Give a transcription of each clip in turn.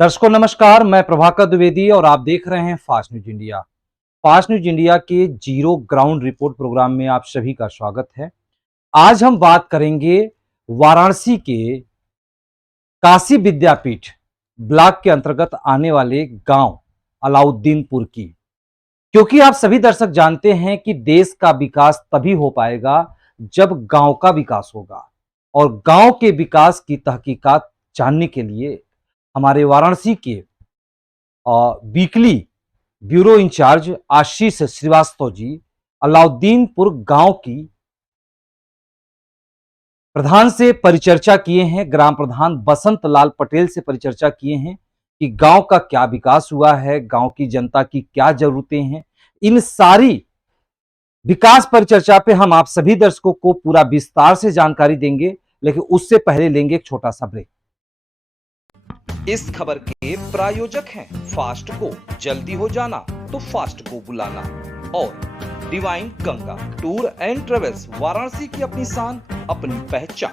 दर्शकों नमस्कार, मैं प्रभाकर द्विवेदी और आप देख रहे हैं fast news India. Fast news India के जीरो ग्राउंड रिपोर्ट प्रोग्राम में आप सभी का स्वागत है। आज हम बात करेंगे वाराणसी के काशी विद्यापीठ ब्लॉक के अंतर्गत आने वाले गांव अलाउद्दीनपुर की, क्योंकि आप सभी दर्शक जानते हैं कि देश का विकास तभी हो पाएगा जब गांव का विकास होगा, और गांव के विकास की तहकीकात जानने के लिए हमारे वाराणसी के वीकली ब्यूरो इंचार्ज आशीष श्रीवास्तव जी अलाउद्दीनपुर गांव की प्रधान से परिचर्चा किए हैं। ग्राम प्रधान बसंत लाल पटेल से परिचर्चा किए हैं कि गांव का क्या विकास हुआ है, गांव की जनता की क्या जरूरतें हैं। इन सारी विकास परिचर्चा पे हम आप सभी दर्शकों को पूरा विस्तार से जानकारी देंगे, लेकिन उससे पहले लेंगे एक छोटा सा ब्रेक। इस खबर के प्रायोजक हैं फास्ट को, जल्दी हो जाना तो फास्ट को बुलाना, और divine Ganga tour and travels, Varanasi की अपनी शान अपनी पहचान।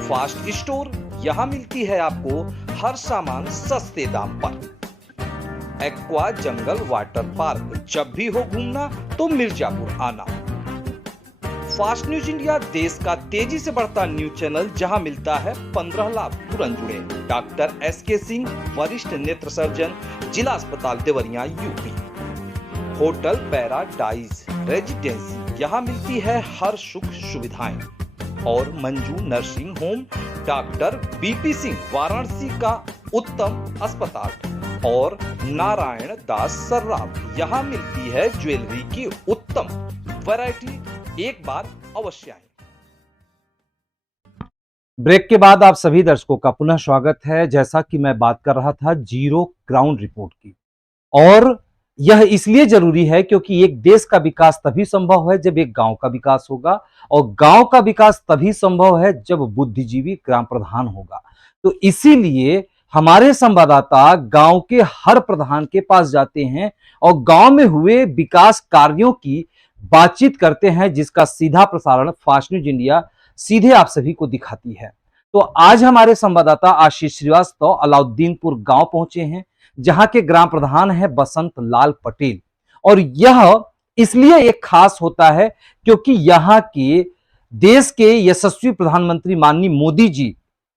फास्ट स्टोर, यहाँ मिलती है आपको हर सामान सस्ते दाम पर। एक्वा जंगल वाटर पार्क, जब भी हो घूमना तो मिर्जापुर आना। फास्ट न्यूज इंडिया देश का तेजी से बढ़ता न्यूज चैनल, जहां मिलता है 15 लाख तुरंत जुड़े। डॉक्टर SK सिंह, वरिष्ठ नेत्र सर्जन, जिला अस्पताल Deoria UP. Hotel paradise residency, यहाँ मिलती है हर सुख सुविधाएं। और Manju nursing home, doctor BP Singh, Varanasi का उत्तम अस्पताल। और नारायण दास सर्राफ, यहाँ मिलती है ज्वेलरी की उत्तम वैरायटी। एक बार अवश्य आए। ब्रेक के बाद आप सभी दर्शकों का पुनः स्वागत है। जैसा कि मैं बात कर रहा था जीरो ग्राउंड रिपोर्ट की, और यह इसलिए जरूरी है क्योंकि एक देश का विकास तभी संभव है जब एक गांव का विकास होगा, और गांव का विकास तभी संभव है जब बुद्धिजीवी ग्राम प्रधान होगा। तो इसीलिए हमारे संवाददाता गांव के हर प्रधान के पास जाते हैं और गांव में हुए विकास कार्यों की बातचीत करते हैं, जिसका सीधा प्रसारण फास्ट न्यूज इंडिया सीधे आप सभी को दिखाती है। तो आज हमारे संवाददाता आशीष श्रीवास्तव अलाउद्दीनपुर गांव पहुंचे हैं, जहां के ग्राम प्रधान है बसंत लाल पटेल। और यह इसलिए एक खास होता है क्योंकि यहां के देश के यशस्वी प्रधानमंत्री माननीय मोदी जी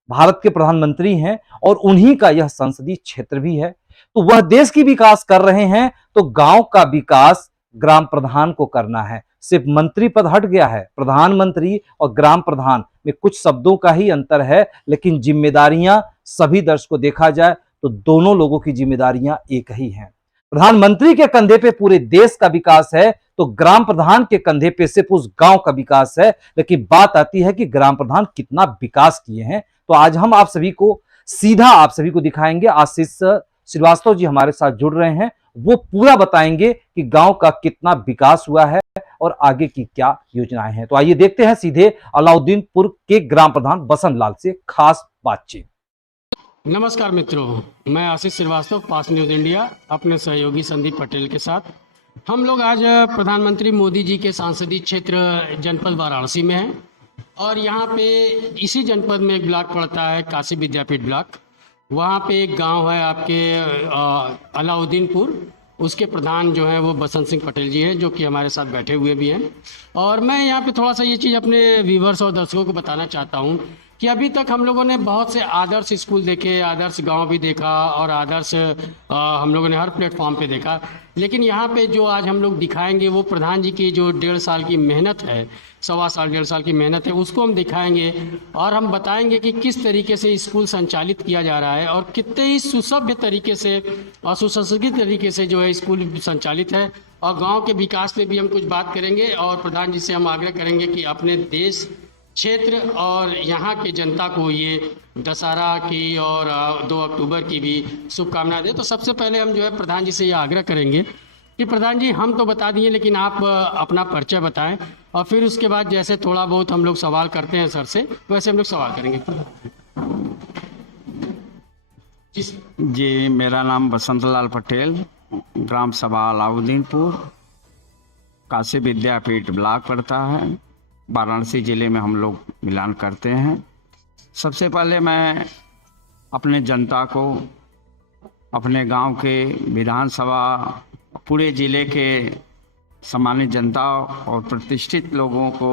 भारत के प्रधानमंत्री हैं, और उन्हीं का यह संसदीय क्षेत्र भी है। तो वह देश की विकास कर रहे हैं, तो गांव का विकास ग्राम प्रधान को करना है। सिर्फ मंत्री पद हट गया है, प्रधानमंत्री और ग्राम प्रधान में कुछ शब्दों का ही अंतर है, लेकिन जिम्मेदारियां सभी दर्शकों को देखा जाए तो दोनों लोगों की जिम्मेदारियां एक ही हैं। प्रधानमंत्री के कंधे पे पूरे देश का विकास है, तो ग्राम प्रधान के कंधे पे सिर्फ उस गांव का विकास है। लेकिन बात आती है कि ग्राम प्रधान कितना विकास किए हैं, तो आज हम आप सभी को सीधा आप सभी को दिखाएंगे। आशीष श्रीवास्तव जी हमारे साथ जुड़ रहे हैं, वो पूरा बताएंगे कि गांव का कितना विकास हुआ है और आगे की क्या योजनाएं हैं। तो आइए देखते हैं सीधे अलाउद्दीनपुर के ग्राम प्रधान बसंत लाल से खास बातचीत। नमस्कार मित्रों, मैं आशीष श्रीवास्तव, फास्ट न्यूज इंडिया, अपने सहयोगी संदीप पटेल के साथ हम लोग आज प्रधानमंत्री मोदी जी के संसदीय क्षेत्र जनपद वाराणसी में हैं। और यहाँ पे इसी जनपद में एक ब्लॉक पड़ता है काशी विद्यापीठ ब्लॉक। वहाँ पे एक गांव है आपके अलाउद्दीनपुर, उसके प्रधान जो है वो बसंत सिंह पटेल जी हैं, जो कि हमारे साथ बैठे हुए भी हैं। और मैं यहाँ पे थोड़ा सा ये चीज़ अपने व्यूवर्स और दर्शकों को बताना चाहता हूँ कि अभी तक हम लोगों ने बहुत से आदर्श स्कूल देखे, आदर्श गांव भी देखा, और आदर्श हम लोगों ने हर प्लेटफॉर्म पे देखा। लेकिन यहाँ पे जो आज हम लोग दिखाएंगे वो प्रधान जी की जो 1.5 साल की मेहनत है, 1.25 साल 1.5 साल की मेहनत है, उसको हम दिखाएंगे। और हम बताएंगे कि किस तरीके से स्कूल संचालित किया जा रहा है और कितने ही सुसभ्य तरीके से और सुसंस्कृत तरीके से जो है स्कूल संचालित है। और गाँव के विकास पे भी हम कुछ बात करेंगे, और प्रधान जी से हम आग्रह करेंगे कि अपने देश, क्षेत्र और यहाँ के जनता को ये दशहरा की और 2 अक्टूबर की भी शुभकामनाएं दें। तो सबसे पहले हम जो है प्रधान जी से ये आग्रह करेंगे कि प्रधान जी, हम तो बता दिए लेकिन आप अपना परिचय बताएं, और फिर उसके बाद जैसे थोड़ा बहुत हम लोग सवाल करते हैं सर से, वैसे हम लोग सवाल करेंगे। जी, मेरा नाम बसंत लाल पटेल, ग्राम सभा अलाउद्दीनपुर, काशी विद्यापीठ ब्लॉक पड़ता है, वाराणसी ज़िले में हम लोग मिलान करते हैं। सबसे पहले मैं अपने जनता को अपने गांव के विधानसभा, पूरे जिले के सम्मानित जनता और प्रतिष्ठित लोगों को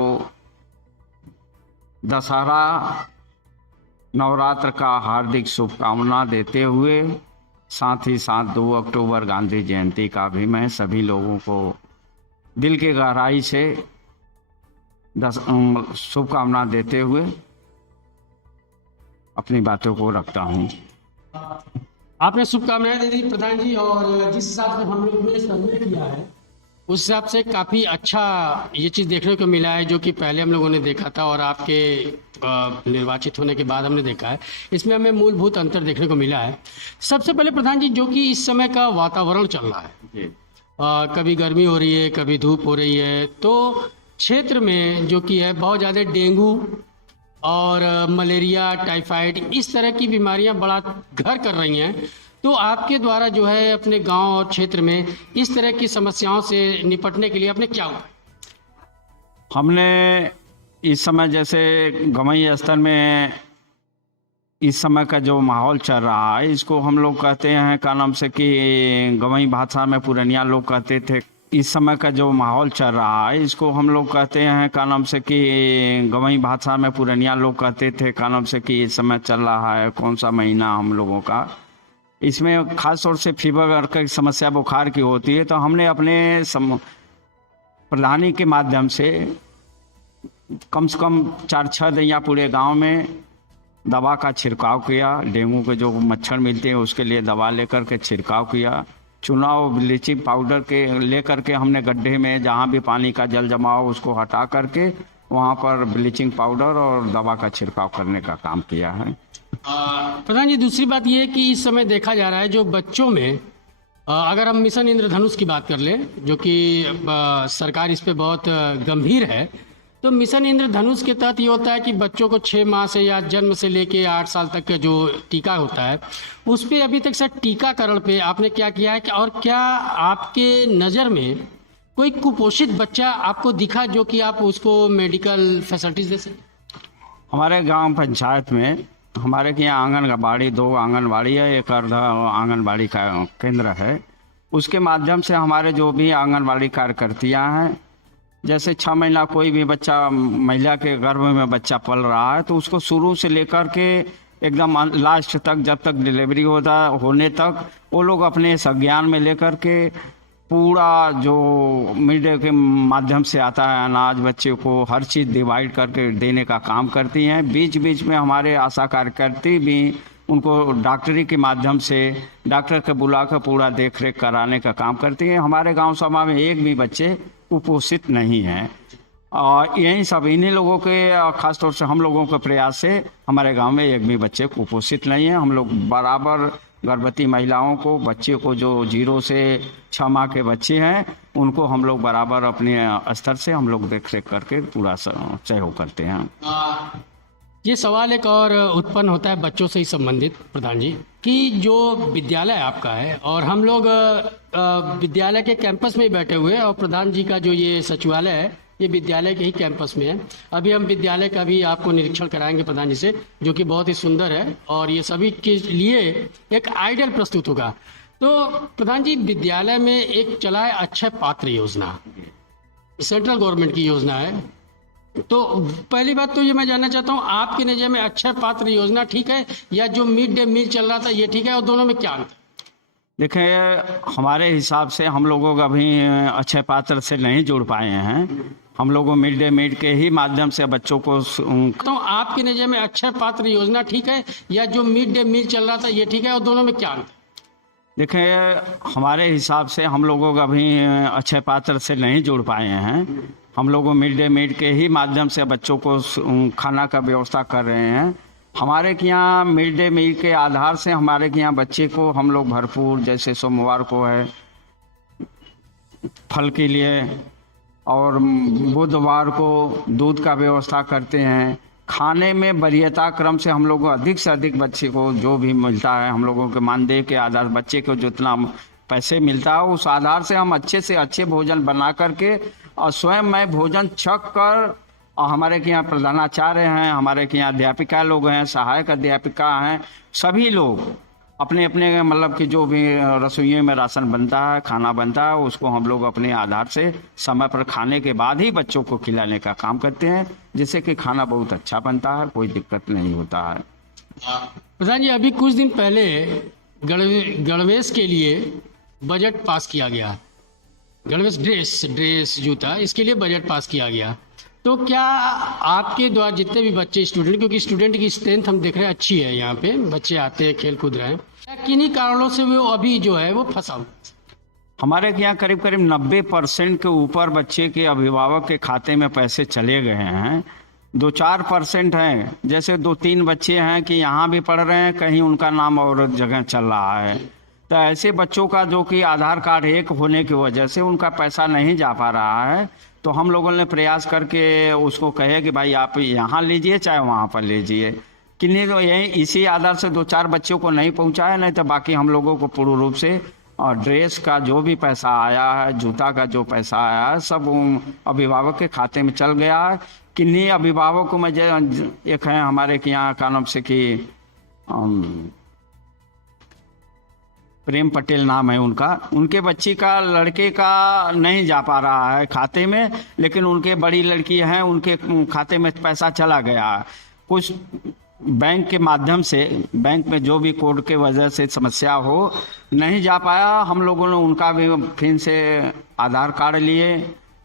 दशहरा नवरात्र का हार्दिक शुभकामना देते हुए, साथ ही साथ 2 अक्टूबर गांधी जयंती का भी मैं सभी लोगों को दिल की गहराई से शुभकामना देते हुए अपनी बातों को रखता हूँ। आपने शुभकामनाएं दे दी प्रधान जी, और जिस हिसाब से हम लोग ने सर्वे किया है उस हिसाब से काफ़ी अच्छा ये चीज़ देखने को मिला है, जो कि पहले हम लोगों ने देखा था और आपके निर्वाचित होने के बाद हमने देखा है। इसमें हमें मूलभूत अंतर देखने को मिला है। सबसे पहले प्रधान जी, जो कि इस समय का वातावरण चल रहा है, कभी गर्मी हो रही है, कभी धूप हो रही है, तो क्षेत्र में जो कि है बहुत ज़्यादा डेंगू और मलेरिया, टाइफाइड, इस तरह की बीमारियां बड़ा घर कर रही हैं। तो आपके द्वारा जो है अपने गांव और क्षेत्र में इस तरह की समस्याओं से निपटने के लिए आपने क्या हुआ? हमने इस समय जैसे गंवई स्तर में इस समय का जो माहौल चल रहा है, इसको हम लोग कहते हैं का नाम से कि गंवई भाषा में पुरनिया लोग कहते थे, इस समय का जो माहौल चल रहा है इसको हम लोग कहते हैं का नाम से कि गंवई भाषा में पुरनिया लोग कहते थे का नाम से कि इस समय चल रहा है कौन सा महीना हम लोगों का। इसमें खास तौर से फीवर की समस्या बुखार की होती है, तो हमने अपने प्रधानी के माध्यम से कम से कम 4-6 दिन या पूरे गांव में दवा का छिड़काव किया। डेंगू के जो मच्छर मिलते हैं उसके लिए दवा लेकर के छिड़काव किया। चुनाव ब्लीचिंग पाउडर के लेकर के हमने गड्ढे में जहाँ भी पानी का जल जमाव उसको हटा करके वहाँ पर ब्लीचिंग पाउडर और दवा का छिड़काव करने का काम किया है। प्रधान जी, दूसरी बात यह है कि इस समय देखा जा रहा है जो बच्चों में अगर हम मिशन इंद्रधनुष की बात कर लें, जो कि सरकार इस पे बहुत गंभीर है, तो मिशन इंद्रधनुष के तहत ये होता है कि बच्चों को 6 माह से या जन्म से लेके 8 साल तक का जो टीका होता है उस पे अभी तक सर टीकाकरण पे आपने क्या किया है, और क्या आपके नज़र में कोई कुपोषित बच्चा आपको दिखा जो कि आप उसको मेडिकल फैसिलिटीज दे सकें? हमारे गांव पंचायत में हमारे के यहाँ आंगनबाड़ी 2 आंगनबाड़ी है, एक अर्ध आंगनबाड़ी का केंद्र है। उसके माध्यम से हमारे जो भी आंगनबाड़ी कार्यकर्तियाँ हैं, जैसे 6 महीना कोई भी बच्चा महिला के गर्भ में बच्चा पल रहा है तो उसको शुरू से लेकर के एकदम लास्ट तक, जब तक डिलीवरी होने तक वो लोग अपने संज्ञान में लेकर के पूरा जो मिड डे के माध्यम से आता है अनाज बच्चे को हर चीज़ डिवाइड करके देने का काम करती हैं। बीच बीच में हमारे आशा कार्यकर्ती भी उनको डॉक्टरी के माध्यम से डॉक्टर के बुला कर पूरा देख रेख कराने का काम करती हैं। हमारे गांव सभा में एक भी बच्चे कुपोषित नहीं हैं, और यही सब इन्हीं लोगों के खासतौर से हम लोगों के प्रयास से हमारे गांव में एक भी बच्चे कुपोषित नहीं हैं। हम लोग बराबर गर्भवती महिलाओं को, बच्चे को जो 0 से 6 माह के बच्चे हैं उनको हम लोग बराबर अपने स्तर से हम लोग देख रेख करके पूरा सहयोग करते हैं। ये सवाल एक और उत्पन्न होता है बच्चों से ही संबंधित प्रधान जी, कि जो विद्यालय आपका है और हम लोग विद्यालय के कैंपस में ही बैठे हुए हैं, और प्रधान जी का जो ये सचिवालय है ये विद्यालय के ही कैंपस में है। अभी हम विद्यालय का भी आपको निरीक्षण कराएंगे प्रधान जी से, जो कि बहुत ही सुंदर है और ये सभी के लिए एक आइडियल प्रस्तुत होगा। तो प्रधान जी, विद्यालय में एक चला है अक्षय पात्र योजना, सेंट्रल गवर्नमेंट की योजना है। तो पहली बात तो ये मैं जानना चाहता हूँ, आपकी नज़र में अक्षय पात्र योजना ठीक है या जो मिड डे मील चल रहा था ये ठीक है, और दोनों में क्या अंतर? देखिए, हमारे हिसाब से हम लोगों का अभी अक्षय पात्र से नहीं जुड़ पाए हैं। हम लोगों मिड डे मील के ही माध्यम से बच्चों को तो आपकी नज़र में अक्षय पात्र योजना ठीक है या जो मिड डे मील चल रहा था ये ठीक है, और दोनों में क्या अंतर? देखिए, हमारे हिसाब से हम लोगों का अभी अक्षय पात्र से नहीं जुड़ पाए हैं। हम लोग मिड डे मील के ही माध्यम से बच्चों को खाना का व्यवस्था कर रहे हैं। हमारे के यहाँ मिड डे मील के आधार से हमारे के यहाँ बच्चे को हम लोग भरपूर, जैसे सोमवार को है फल के लिए और बुधवार को दूध का व्यवस्था करते हैं। खाने में वरीयता क्रम से हम लोग अधिक से अधिक बच्चे को जो भी मिलता है, हम लोगों के मानदेय के आधार बच्चे को जितना पैसे मिलता है उस आधार से हम अच्छे से अच्छे भोजन बना करके और स्वयं मैं भोजन छक कर, और हमारे के यहाँ प्रधानाचार्य हैं, हमारे के यहाँ अध्यापिका लोग हैं, सहायक अध्यापिका हैं, सभी लोग अपने अपने मतलब कि जो भी रसोइयों में राशन बनता है, खाना बनता है, उसको हम लोग अपने आधार से समय पर खाने के बाद ही बच्चों को खिलाने का काम करते हैं, जिससे कि खाना बहुत अच्छा बनता है, कोई दिक्कत नहीं होता है। प्रधान जी, अभी कुछ दिन पहले गणवेश के लिए बजट पास किया गया। गणवेश ड्रेस जूता, इसके लिए बजट पास किया गया। तो क्या आपके द्वारा जितने भी बच्चे स्टूडेंट, क्योंकि स्टूडेंट की स्ट्रेंथ हम देख रहे हैं अच्छी है, यहाँ पे बच्चे आते हैं, खेल कूद रहे हैं, किन्हीं कारणों से वो अभी जो है वो फंसा हुआ। हमारे यहाँ करीब करीब 90% के ऊपर बच्चे के अभिभावक के खाते में पैसे चले गए हैं। 2-4% हैं, जैसे 2-3 बच्चे हैं कि यहाँ भी पढ़ रहे हैं, कहीं उनका नाम और जगह चल रहा है। तो ऐसे बच्चों का जो कि आधार कार्ड एक होने की वजह से उनका पैसा नहीं जा पा रहा है, तो हम लोगों ने प्रयास करके उसको कहे कि भाई आप यहाँ लीजिए चाहे वहाँ पर लीजिए, किन्हीं तो यही इसी आधार से 2-4 बच्चों को नहीं पहुँचा है, नहीं तो बाकी हम लोगों को पूर्ण रूप से और ड्रेस का जो भी पैसा आया है, जूता का जो पैसा आया है, सब अभिभावक के खाते में चल गया है। किन्हीं अभिभावकों में एक है हमारे के यहाँ का नाम से कि प्रेम पटेल नाम है उनका, उनके बच्ची का लड़के का नहीं जा पा रहा है खाते में, लेकिन उनके बड़ी लड़की हैं, उनके खाते में पैसा चला गया। कुछ बैंक के माध्यम से, बैंक में जो भी कोड के वजह से समस्या हो नहीं जा पाया, हम लोगों ने उनका भी फिर से आधार कार्ड लिए,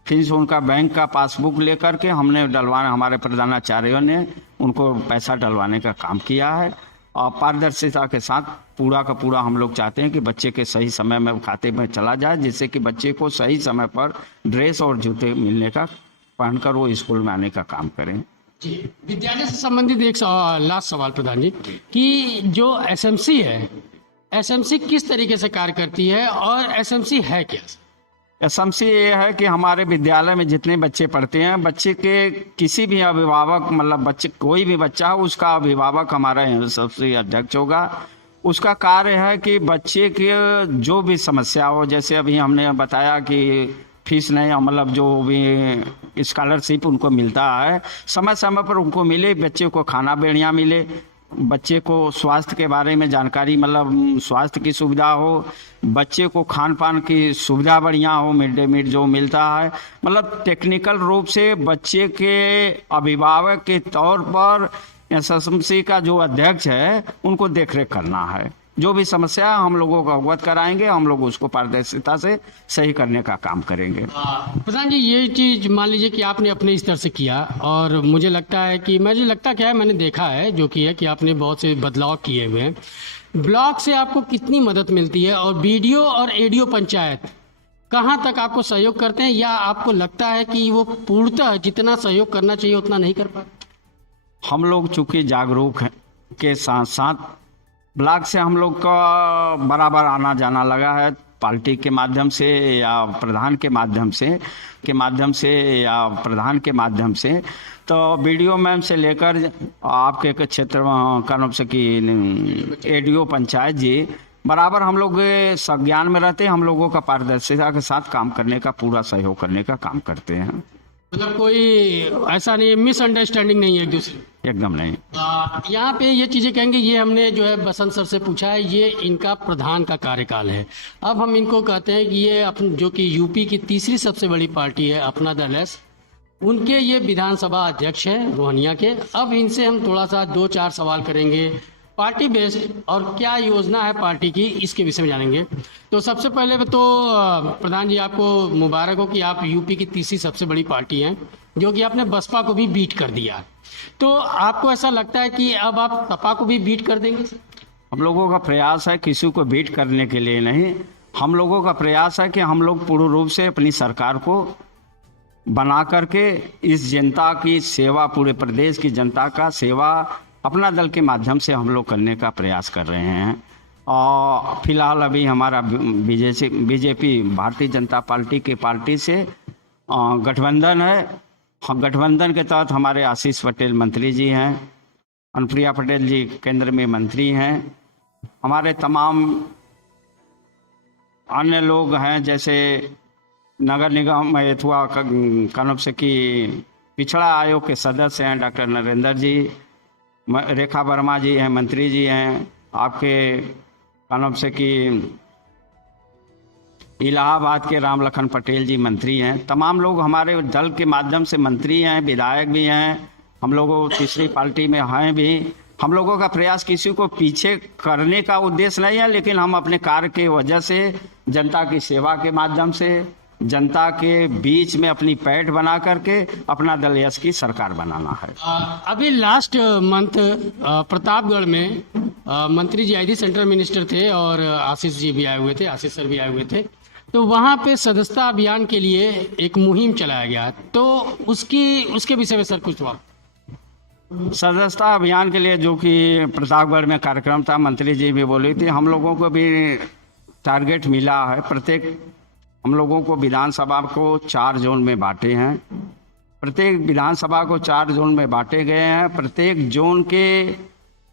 फिर से उनका बैंक का पासबुक लेकर के हमने डलवाने, हमारे प्रधानाचार्यों ने उनको पैसा डलवाने का काम किया है। और पारदर्शिता के साथ पूरा का पूरा हम लोग चाहते हैं कि बच्चे के सही समय में खाते में चला जाए, जिससे कि बच्चे को सही समय पर ड्रेस और जूते मिलने का, पहनकर वो स्कूल में आने का काम करें। जी, विद्यालय से संबंधित एक लास्ट सवाल प्रधान जी, कि जो एसएमसी है, एसएमसी किस तरीके से कार्य करती है और एसएमसी है क्या? एसएमसी ये है कि हमारे विद्यालय में जितने बच्चे पढ़ते हैं, बच्चे के किसी भी अभिभावक, मतलब बच्चे कोई भी बच्चा हो, उसका अभिभावक हमारा एसएमसी अध्यक्ष होगा। उसका कार्य है कि बच्चे के जो भी समस्या हो, जैसे अभी हमने बताया कि फीस नहीं, मतलब जो भी स्कॉलरशिप उनको मिलता है समय समय पर उनको मिले, बच्चे को खाना बढ़िया मिले, बच्चे को स्वास्थ्य के बारे में जानकारी, मतलब स्वास्थ्य की सुविधा हो, बच्चे को खान पान की सुविधा बढ़िया हो, मिड डे मील जो मिलता है, मतलब टेक्निकल रूप से बच्चे के अभिभावक के तौर पर एसएसएमसी का जो अध्यक्ष है उनको देखरेख करना है। जो भी समस्या है हम लोगों को अवगत कराएंगे, हम लोग उसको पारदर्शिता से सही करने का काम करेंगे। प्रधान जी, ये चीज़ मान लीजिए कि आपने अपने स्तर से किया, और मुझे लगता है कि क्या है, मैंने देखा है जो कि है कि आपने बहुत से बदलाव किए हुए हैं। ब्लॉक से आपको कितनी मदद मिलती है, और बीडीओ और एडीओ पंचायत कहाँ तक आपको सहयोग करते हैं, या आपको लगता है कि वो पूर्णतः जितना सहयोग करना चाहिए उतना नहीं कर पाते? हम लोग चूँकि जागरूक हैं के साथ साथ ब्लॉक से हम लोग का बराबर आना जाना लगा है, पार्टी के माध्यम से या प्रधान के माध्यम से या प्रधान के माध्यम से। तो बीडीओ मैम से लेकर आपके क्षेत्र का नाम से कि एडीओ पंचायत जी, बराबर हम लोग संज्ञान में रहते हैं, हम लोगों का पारदर्शिता के साथ काम करने का, पूरा सहयोग करने का काम करते हैं। मतलब कोई ऐसा नहीं, मिसअंडरस्टैंडिंग नहीं है एक दूसरे? एकदम नहीं। यहाँ पे ये चीज़ें कहेंगे, ये हमने जो है बसंत सर से पूछा है, ये इनका प्रधान का कार्यकाल है। अब हम इनको कहते हैं कि ये अपन जो कि यूपी की तीसरी सबसे बड़ी पार्टी है अपना दल है, उनके ये विधानसभा अध्यक्ष हैं रोहनिया के। अब इनसे हम थोड़ा सा 2-4 सवाल करेंगे पार्टी बेस्ड, और क्या योजना है पार्टी की, इसके विषय में जानेंगे। तो सबसे पहले तो प्रधान जी, आपको मुबारक हो कि आप यूपी की तीसरी सबसे बड़ी पार्टी हैं, जो कि आपने बसपा को भी बीट कर दिया। तो आपको ऐसा लगता है कि अब आप सपा को भी बीट कर देंगे? हम लोगों का प्रयास है किसी को बीट करने के लिए नहीं, हम लोगों का प्रयास है कि हम लोग पूर्ण रूप से अपनी सरकार को बना करके इस जनता की सेवा, पूरे प्रदेश की जनता का सेवा अपना दल के माध्यम से हम लोग करने का प्रयास कर रहे हैं। और फिलहाल अभी हमारा बीजेपी भारतीय जनता पार्टी से गठबंधन है। गठबंधन के तहत हमारे आशीष पटेल मंत्री जी हैं, अनुप्रिया पटेल जी केंद्र में मंत्री हैं, हमारे तमाम अन्य लोग हैं, जैसे नगर निगम अथवा कनब से कि पिछड़ा आयोग के सदस्य हैं डॉक्टर नरेंद्र जी, रेखा वर्मा जी हैं, मंत्री जी हैं, आपके का नाम से कि इलाहाबाद के राम लखन पटेल जी मंत्री हैं। तमाम लोग हमारे दल के माध्यम से मंत्री हैं, विधायक भी हैं, हम लोगों तीसरी पार्टी में हैं भी। हम लोगों का प्रयास किसी को पीछे करने का उद्देश्य नहीं है, लेकिन हम अपने कार्य के वजह से जनता की सेवा के माध्यम से जनता के बीच में अपनी पैठ बना करके अपना दल यश की सरकार बनाना है। अभी लास्ट मंथ प्रतापगढ़ में मंत्री जी आईटी सेंट्रल मिनिस्टर थे और आशीष जी भी आए हुए थे, आशीष सर भी आए हुए थे। तो वहाँ पे सदस्यता अभियान के लिए एक मुहिम चलाया गया, तो उसके विषय में सर कुछ हुआ? सदस्यता अभियान के लिए जो कि प्रतापगढ़ में कार्यक्रम था, मंत्री जी भी बोली थी, हम लोगों को भी टारगेट मिला है। प्रत्येक हम लोगों को विधानसभा को 4 जोन में बांटे हैं, प्रत्येक विधानसभा को 4 जोन में बांटे गए हैं, प्रत्येक जोन के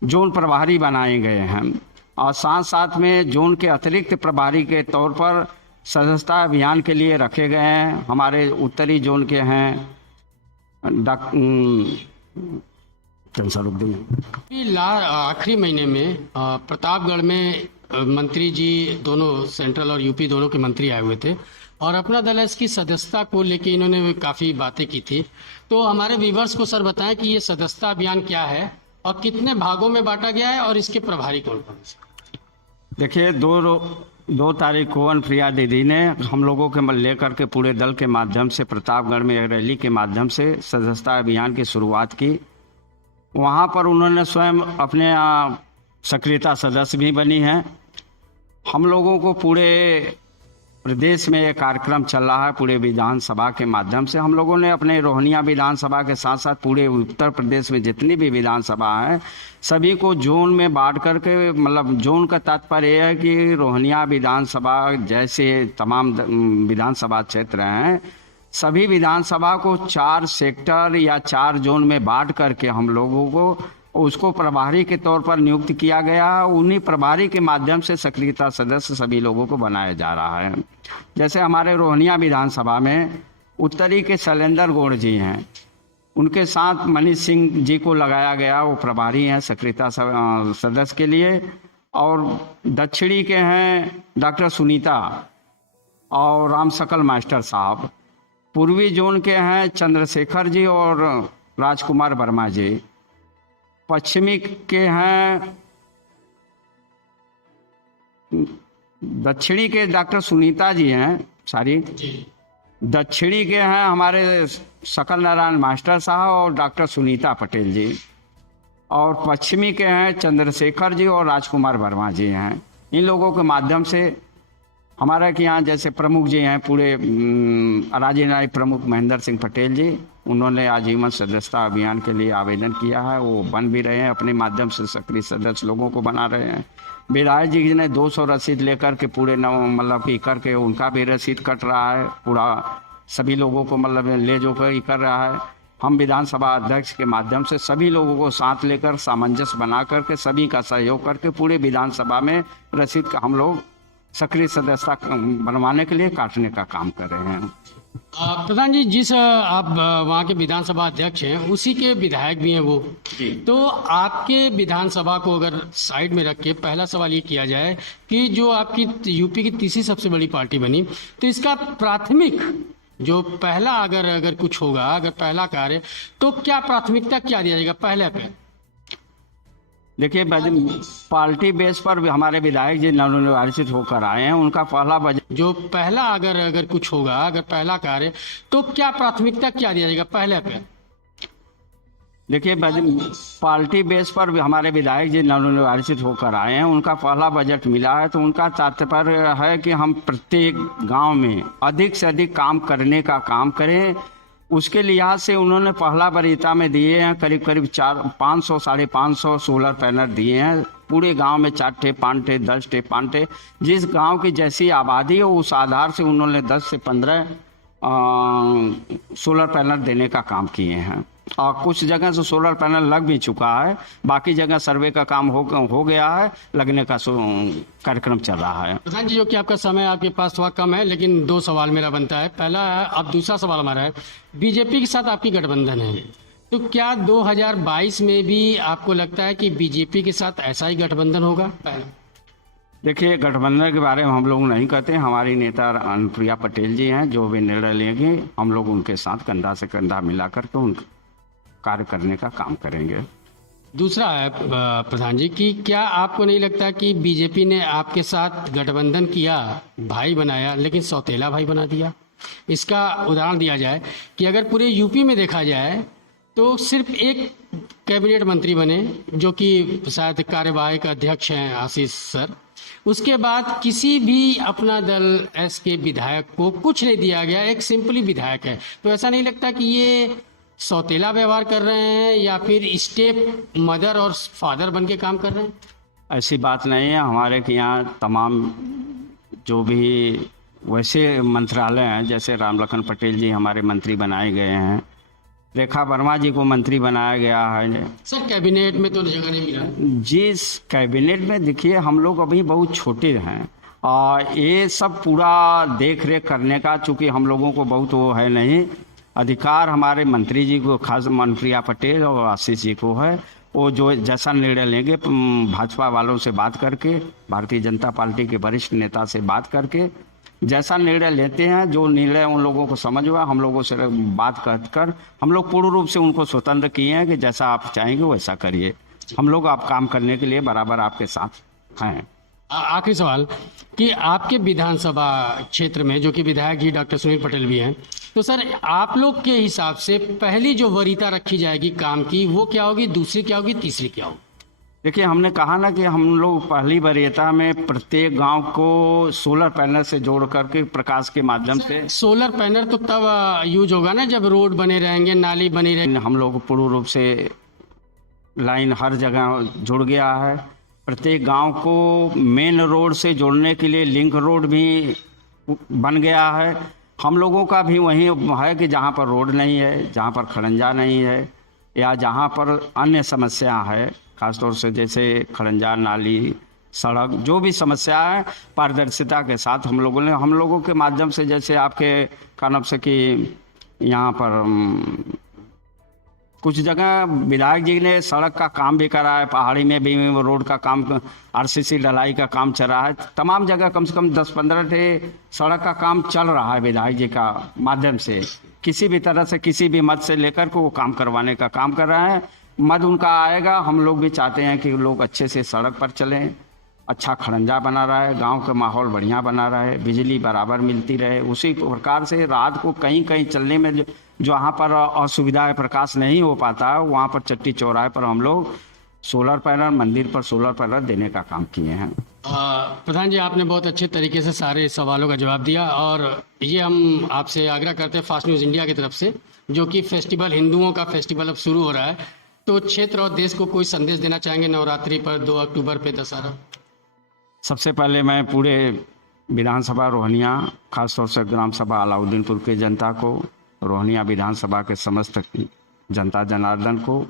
जोन प्रभारी बनाए गए हैं और साथ साथ में जोन के अतिरिक्त प्रभारी के तौर पर सदस्यता अभियान के लिए रखे गए हैं। हमारे उत्तरी जोन के हैं आखिरी महीने में प्रतापगढ़ में मंत्री जी दोनों सेंट्रल और यूपी दोनों के मंत्री आए हुए थे और अपना दल इसकी सदस्यता को लेके इन्होंने काफ़ी बातें की थी। तो हमारे व्यूवर्स को सर बताएं कि ये सदस्यता अभियान क्या है और कितने भागों में बांटा गया है और इसके प्रभारी कौन कौन से? देखिए, 2 तारीख को अनुप्रिया दीदी ने हम लोगों के लेकर के पूरे दल के माध्यम से प्रतापगढ़ में एक रैली के माध्यम से सदस्यता अभियान की शुरुआत की। वहाँ पर उन्होंने स्वयं अपने सक्रियता सदस्य भी बनी हैं। हम लोगों को पूरे प्रदेश में ये कार्यक्रम चल रहा है, पूरे विधानसभा के माध्यम से हम लोगों ने अपने रोहनिया विधानसभा के साथ साथ पूरे उत्तर प्रदेश में जितनी भी विधानसभा है सभी को जोन में बांट करके, मतलब जोन का तात्पर्य यह है कि रोहनिया विधानसभा जैसे तमाम विधानसभा क्षेत्र हैं, सभी विधानसभा को 4 सेक्टर या 4 जोन में बांट करके हम लोगों को उसको प्रभारी के तौर पर नियुक्त किया गया। उन्हीं प्रभारी के माध्यम से सक्रियता सदस्य सभी लोगों को बनाया जा रहा है। जैसे हमारे रोहनिया विधानसभा में उत्तरी के शैलेंद्र गौड़ जी हैं, उनके साथ मनीष सिंह जी को लगाया गया, वो प्रभारी हैं सक्रियता सदस्य के लिए। और दक्षिणी के हैं डॉक्टर सुनीता और राम सकल मास्टर साहब। पूर्वी जोन के हैं चंद्रशेखर जी और राजकुमार वर्मा जी। पश्चिमी के हैं दक्षिणी के डॉक्टर सुनीता जी हैं, दक्षिणी के हैं हमारे सकल नारायण मास्टर साहब और डॉक्टर सुनीता पटेल जी। और पश्चिमी के हैं चंद्रशेखर जी और राजकुमार वर्मा जी हैं। इन लोगों के माध्यम से हमारे के यहाँ जैसे प्रमुख जी हैं पूरे राजनीतिक प्रमुख महेंद्र सिंह पटेल जी, उन्होंने आजीवन सदस्यता अभियान के लिए आवेदन किया है, वो बन भी रहे हैं, अपने माध्यम से सक्रिय सदस्य लोगों को बना रहे हैं। विधायक जी ने 200 रसीद लेकर के पूरे मतलब कि करके उनका भी रसीद कट रहा है, पूरा सभी लोगों को मतलब ले जो कर कर रहा है। हम विधानसभा अध्यक्ष के माध्यम से सभी लोगों को साथ लेकर सामंजस्य बना करके सभी का सहयोग करके पूरे विधानसभा में रसीद का हम लोग सक्रिय सदस्यता बनवाने के लिए काटने का काम कर रहे हैं। प्रधान जी, जिस आप वहाँ के विधानसभा अध्यक्ष हैं उसी के विधायक भी हैं वो जी। तो आपके विधानसभा को अगर साइड में रख के पहला सवाल ये किया जाए कि जो आपकी यूपी की तीसरी सबसे बड़ी पार्टी बनी, तो इसका प्राथमिक जो पहला अगर कुछ होगा, अगर पहला कार्य, तो क्या प्राथमिकता क्या दिया जाएगा पहले पे? देखिए, पार्टी बेस पर हमारे विधायक जी नवनिर्वाचित होकर आए हैं, उनका पहला बजट जो पहला अगर कुछ होगा, अगर पहला कार्य, तो क्या प्राथमिकता क्या दिया जाएगा पहले पे? देखिए, पार्टी बेस पर हमारे विधायक जी नवनिर्वाचित होकर आए हैं, उनका पहला बजट मिला है, तो उनका तात्पर्य है कि हम प्रत्येक गांव में अधिक से अधिक काम करने का काम करें। उसके लिहाज से उन्होंने पहला वरीयता में दिए हैं करीब 500 550 सोलर पैनल दिए हैं पूरे गांव में, 4 ठे 5 ठे 10 ठे 5 ठे, जिस गांव की जैसी आबादी हो उस आधार से उन्होंने 10 से 15 सोलर पैनल देने का काम किए हैं। और कुछ जगह से सोलर पैनल लग भी चुका है, बाकी जगह सर्वे का काम हो गया है, लगने का कार्यक्रम चल रहा है। प्रधान जी, जो कि आपका समय आपके पास थोड़ा कम है, लेकिन 2 सवाल मेरा बनता है। पहला, अब दूसरा सवाल हमारा है, बीजेपी के साथ आपकी गठबंधन है, तो क्या 2022 में भी आपको लगता है कि बीजेपी के साथ ऐसा ही गठबंधन होगा? देखिए, गठबंधन के बारे में हम लोग नहीं कहते। हमारी नेता अनुप्रिया पटेल जी हैं, जो भी निर्णय लेंगे हम लोग उनके साथ कंधा से कंधा मिला करके उन कार्य करने का काम करेंगे। दूसरा है प्रधान जी कि क्या आपको नहीं लगता कि बीजेपी ने आपके साथ गठबंधन किया, भाई बनाया, लेकिन सौतेला भाई बना दिया? इसका उदाहरण दिया जाए कि अगर पूरे यूपी में देखा जाए तो सिर्फ एक कैबिनेट मंत्री बने जो कि शायद कार्यवाहक अध्यक्ष हैं आशीष सर। उसके बाद किसी भी अपना दल एस के विधायक को कुछ नहीं दिया गया, एक सिंपली विधायक है। तो ऐसा नहीं लगता कि ये सौतेला व्यवहार कर रहे हैं या फिर स्टेप मदर और फादर बन के काम कर रहे हैं? ऐसी बात नहीं है। हमारे के यहाँ तमाम जो भी वैसे मंत्रालय हैं, जैसे रामलखन पटेल जी हमारे मंत्री बनाए गए हैं, रेखा वर्मा जी को मंत्री बनाया गया है। सर कैबिनेट में तो जगह नहीं मिला। जिस कैबिनेट में देखिए हम लोग अभी बहुत छोटे हैं और ये सब पूरा देख रेख करने का चूँकि हम लोगों को बहुत वो है नहीं, अधिकार हमारे मंत्री जी को, खास अनुप्रिया पटेल और आशीष जी को है। वो जो जैसा निर्णय लेंगे भाजपा वालों से बात करके, भारतीय जनता पार्टी के वरिष्ठ नेता से बात करके जैसा निर्णय लेते हैं, जो निर्णय उन लोगों को समझ हुआ, हम लोगों से बात कर हम लोग पूर्ण रूप से उनको स्वतंत्र किए हैं कि जैसा आप चाहेंगे वैसा करिए। हम लोग आप काम करने के लिए बराबर आपके साथ हैं। आखिरी सवाल कि आपके विधानसभा क्षेत्र में जो कि विधायक जी डॉक्टर सुनील पटेल भी हैं, तो सर आप लोग के हिसाब से पहली जो वरीयता रखी जाएगी काम की वो क्या होगी, दूसरी क्या होगी, तीसरी क्या होगी? देखिए, हमने कहा ना कि हम लोग पहली वरीयता में प्रत्येक गांव को सोलर पैनल से जोड़ करके प्रकाश के माध्यम से। सोलर पैनल तो तब यूज होगा ना जब रोड बने रहेंगे, नाली बनी रहेंगे। हम लोग पूर्ण रूप से लाइन हर जगह जुड़ गया है। प्रत्येक गांव को मेन रोड से जोड़ने के लिए लिंक रोड भी बन गया है। हम लोगों का भी वही है कि जहां पर रोड नहीं है, जहां पर खड़ंजा नहीं है या जहां पर अन्य समस्या है, खासतौर से जैसे खड़ंजा, नाली, सड़क, जो भी समस्या है, पारदर्शिता के साथ हम लोगों के माध्यम से, जैसे आपके कानब से कि यहाँ पर कुछ जगह विधायक जी ने सड़क का काम भी करा है, पहाड़ी में भी रोड का काम, आरसीसी ढलाई का काम चल रहा है। तमाम जगह कम से कम 10-15 सड़क का काम चल रहा है विधायक जी का माध्यम से। किसी भी तरह से, किसी भी मद से लेकर के वो काम करवाने का काम कर रहे हैं। मद उनका आएगा। हम लोग भी चाहते हैं कि लोग अच्छे से सड़क पर चलें, अच्छा खड़ंजा बना रहा है, गांव का माहौल बढ़िया बना रहा है, बिजली बराबर मिलती रहे। उसी प्रकार से रात को कहीं कहीं चलने में जहाँ पर असुविधा है, प्रकाश नहीं हो पाता है, वहाँ पर चट्टी चौराहे पर हम लोग सोलर पैनल, मंदिर पर सोलर पैनल देने का काम किए हैं। प्रधान जी, आपने बहुत अच्छे तरीके से सारे सवालों का जवाब दिया और ये हम आपसे आग्रह करते हैं फास्ट न्यूज़ इंडिया की तरफ से, जो कि फेस्टिवल, हिंदुओं का फेस्टिवल अब शुरू हो रहा है, तो क्षेत्र और देश को कोई संदेश देना चाहेंगे नवरात्रि पर 2 अक्टूबर पे दशहरा? सबसे पहले मैं पूरे विधानसभा रोहनिया, खासतौर से ग्राम सभा अलाउद्दीनपुर के जनता को, रोहनिया विधानसभा के समस्त जनता जनार्दन को,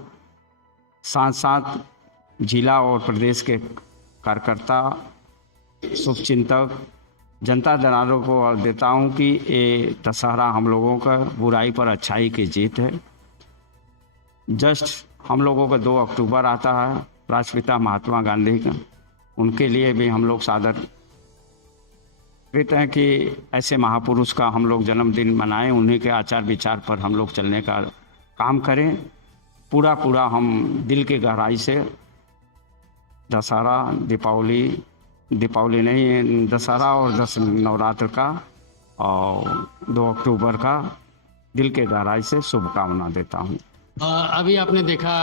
साथ साथ जिला और प्रदेश के कार्यकर्ता, शुभचिंतक, जनता जनार्दन को देता हूं कि ये दशहरा हम लोगों का बुराई पर अच्छाई की जीत है। जस्ट हम लोगों का 2 अक्टूबर आता है, राष्ट्रपिता महात्मा गांधी का, उनके लिए भी हम लोग सादर कहते हैं कि ऐसे महापुरुष का हम लोग जन्मदिन मनाएं, उन्हीं के आचार विचार पर हम लोग चलने का काम करें। पूरा हम दिल के गहराई से दशहरा, दीपावली नहीं, दशहरा और नवरात्र का और 2 अक्टूबर का दिल के गहराई से शुभकामना देता हूँ। अभी आपने देखा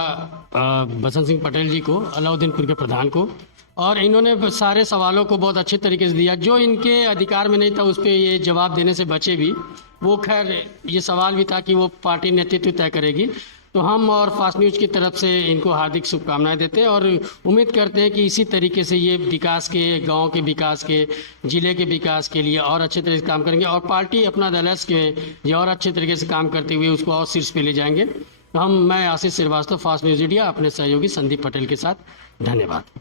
बसंत सिंह पटेल जी को, अलाउद्दीनपुर के प्रधान को, और इन्होंने सारे सवालों को बहुत अच्छे तरीके से दिया। जो इनके अधिकार में नहीं था उस पर ये जवाब देने से बचे भी। वो खैर ये सवाल भी था कि वो पार्टी नेतृत्व तय करेगी। तो हम और फास्ट न्यूज़ की तरफ से इनको हार्दिक शुभकामनाएं देते हैं और उम्मीद करते हैं कि इसी तरीके से ये विकास के, गांव के विकास के, ज़िले के विकास के लिए और अच्छे तरीके से काम करेंगे और पार्टी अपना दलस के ये और अच्छे तरीके से काम करते हुए उसको और शीर्ष पे ले जाएंगे। मैं आशीष श्रीवास्तव, फास्ट न्यूज़ इंडिया, अपने सहयोगी संदीप पटेल के साथ। धन्यवाद।